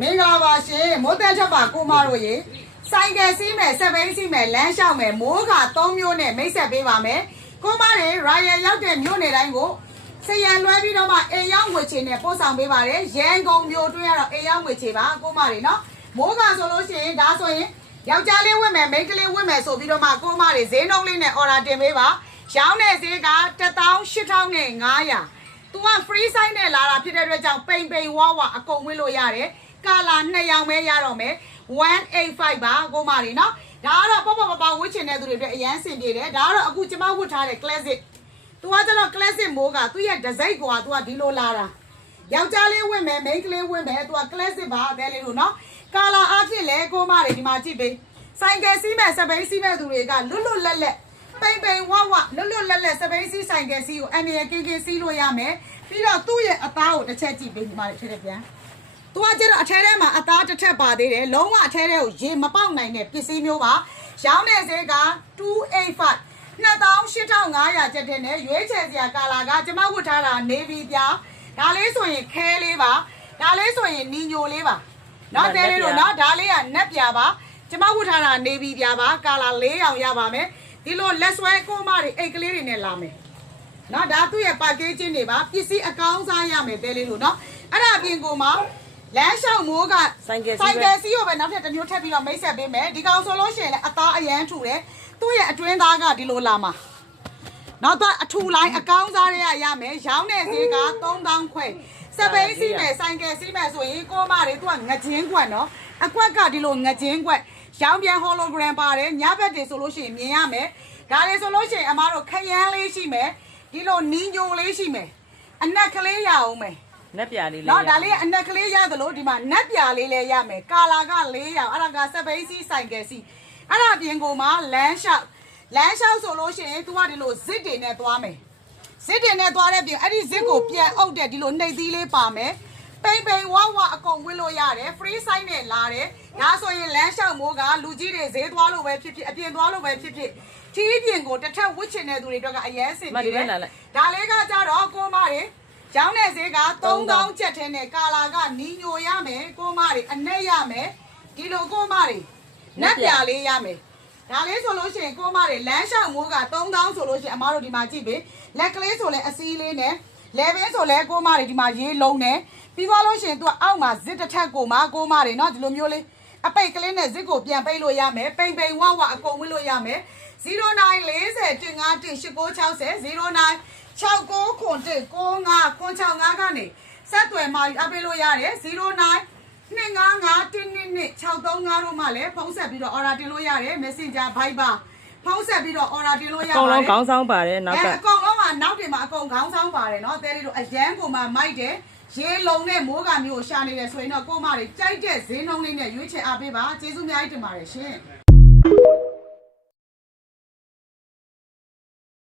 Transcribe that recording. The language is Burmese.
မင်္ဂလာပါရှင်မိုးတက်ချက်ပါကိုမတို့ရေဆိုင်ကယ်စီးမယ်စပိန်စီးမယ်လမ်းလျှောက်မယ်မိုးခါ3မျိုးနဲ့မိတ်ဆက်ပေးပါမယ်ကိုမတွေရာရယ်ရောက်တဲ့မြို့နယ်တိုင်းကိုစရံလွှဲပြီးတော့မှအိမ်ရောက်ငွေချေနဲ့ပို့ဆောင်ပေးပါတယ်ရန်ကုန်မြို့တွင်းကတော့အိမ်ရောက်ငွေချေပါကိုမတွေနော်မိုးခါဆိုလို့ရှိရင်ဒါဆိုရင်ယောက်ျားလေးဝင့်မယ်မိန်းကလေးဝင့်မယ်ဆိုပြီးတော့မှကိုမတွေဈေးနှုန်းလေးနဲ့ order တင်ပေးပါရောင်းတဲ့ဈေးက18500သူက free site နဲ့လာတာဖြစ်တဲ့အတွက်ကြောင့်ပိန်ပိန်ဝါဝါအကုန်ဝင့်လို့ရတယ်ကာလာ2ရောင်ပဲရတော့မယ်185ပါကိုမတွေနော်ဒါကတော့ပေါ့ဝှစ်ချင်တဲ့သူတွေအတွက်အရန်ဆင်ပြေတယ်ဒါကတော့အခုကျမဝတ်ထားတဲ့ classic သူကကျတော့ classic မိုးကသူ့ရဲ့ဒဇိတ်ကွာသူကဒီလိုလာတာယောက်ျားလေးဝင့်မယ်မိန်းကလေးဝင့်မယ်သူက classic ပါအဲလေးတို့နော်ကာလာအဖြစ်လဲကိုမတွေဒီမှာကြည့်ပေးဆိုင်ကယ်စီးမဲ့စပိန်စီးမဲ့သူတွေကလွတ်လက်ပိန်ပိန်ဝဝလွတ်လက်စပိန်စီးဆိုင်ကယ်စီးကိုအနေနဲ့ကင်းစီးလို့ရမယ်ပြီးတော့သူ့ရဲ့အသားကိုတစ်ချက်ကြည့်ပေးဒီမှာထည့်ပြန်သူကကျတော့အထဲထဲမှာအသားတစ်ထက်ပါသေးတယ်လုံးဝအထဲထဲကိုရေမပေါက်နိုင်တဲ့ပစ္စည်းမျိုးပါရောင်းတဲ့ဈေးက285 28,500ကျပ်တဲ့နဲ့ရွေးချယ်စရာကာလာကကျမဝတ်ထားတာနေဗီပြားဒါလေးဆိုရင်ခဲလေးပါဒါလေးဆိုရင်နီညိုလေးပါနော်တဲလေးတို့နော်ဒါလေးကနက်ပြာပါကျမဝတ်ထားတာနေဗီပြားပါကာလာ4ရောင်ရပါမယ်ဒီလိုလက်ဆွဲကိုမတွေအိတ်ကလေးတွေနဲ့လာမယ်နော်ဒါသူ့ရဲ့ packaging တွေပါပစ္စည်းအကောင်းစားရမယ်တဲလေးတို့နော်အဲ့ဒါအပြင်ကိုမှလမ်းလျှောက်မိုးကဆိုင်ကယ်စီးကိုပဲနောက်ထပ်တစ်မျိုးထပ်ပြီးတော့မိတ်ဆက်ပေးမယ်ဒီကောင်ဆိုလို့ရှိရင်လည်းအသားအရန်ထူတယ်သူ့ရဲ့အတွင်းသားကဒီလိုလာမှာနောက်တော့အထူလိုင်းအကောင်းစားတွေကရမယ်ရောင်းတဲ့ဈေးက3000ခွဲစပိန်စီးမယ်ဆိုင်ကယ်စီးမယ်ဆိုရင်ကိုမတွေသူကငချင်းကွက်နော်အကွက်ကဒီလိုငချင်းကွက်ရောင်းပြန် hologram ပါတယ်ညဘက်တွေဆိုလို့ရှိရင်မြင်ရမယ်ဒါတွေဆိုလို့ရှိရင်အမားတို့ခရမ်းလေးရှိမယ်ဒီလိုနီညိုလေးရှိမယ်အနက်ကလေးရအောင်မယ်နက်ပြာလေးလေးနော်ဒါလေးအနက်ကလေးရသလိုဒီမှာနက်ပြာလေးလည်းရမယ်ကာလာက4ရောင်အဲ့ဒါကစပိန်စီးဆိုင်ကယ်စီးအဲ့ဒါပြင်ကိုမှလမ်းလျှောက်ဆိုလို့ရှိရင် तू ကဒီလိုဇစ်တွေနဲ့သွားမယ်ဇစ်တွေနဲ့သွားတဲ့ပြင်အဲ့ဒီဇစ်ကိုပြန်အုပ်တဲ့ဒီလိုနှိပ်သီးလေးပါမယ်ပိန်ဝဝအကုန်ဝင့်လို့ရတယ် free site နဲ့လာတယ်ဒါဆိုရင်လမ်းလျှောက်မိုးကလူကြီးတွေဈေးသွားလို့ပဲဖြစ်ဖြစ်အပြင်သွားလို့ပဲဖြစ်ဖြစ်ထီးပြင်ကိုတစ်ထက်ဝစ်ချင်တဲ့သူတွေအတွက်ကအရင်စင်ပြေတယ်ဒါလေးကကြတော့ကိုမတွေကျောင်းတဲ့ဈေးက3000ကျပ်ထဲနဲ့ကာလာကနီညိုရမယ်ကိုမတွေအနက်ရမယ်ဒီလိုကိုမတွေနက်ပြာလေးရမယ်ဒါလေးဆိုလို့ရှိရင်ကိုမတွေလမ်းလျှောက်မိုးက3000ဆိုလို့ရှိရင်အမားတို့ဒီမှာကြည့်ပေးလက်ကလေးဆိုလဲအစည်းလေးနဲ့လေဘင်းဆိုလဲကိုမတွေဒီမှာရေးလုံးနဲ့ပြီးသွားလို့ရှိရင် तू အောက်မှာဇစ်တစ်ထက်ကိုမှကိုမတွေเนาะဒီလိုမျိုးလေးအပိတ်ကလေးနဲ့ဇစ်ကိုပြန်ပိတ်လို့ရမယ်ပိန်ဝဝအကုန်ဝင်လို့ရမယ်0940198969ကနေဆက်သွယ်မှာအပေးလို့ရတယ်0925512263တို့မှလည်းဖုန်းဆက်ပြီးတော့ order တင်လို့ရတယ် Messenger Viber ဖုန်းဆက်ပြီးတော့ order တင်လို့ရပါတယ်အကုန်လုံးခေါင်းဆောင်ပါတယ်နောက်ကအကုန်လုံးကနောက်တင်မှာအကုန်ခေါင်းဆောင်ပါတယ်เนาะတဲလေးတို့အရန်ကိုမှမိုက်တယ်ရေလုံးနဲ့မိုးကမျိုးကိုရှာနေတယ်ဆိုရင်တော့ကိုမတွေကြိုက်တဲ့ဈေးနှုန်းလေးနဲ့ရွေးချယ်အားပေးပါကျေးဇူးအများကြီးတင်ပါတယ်ရှင်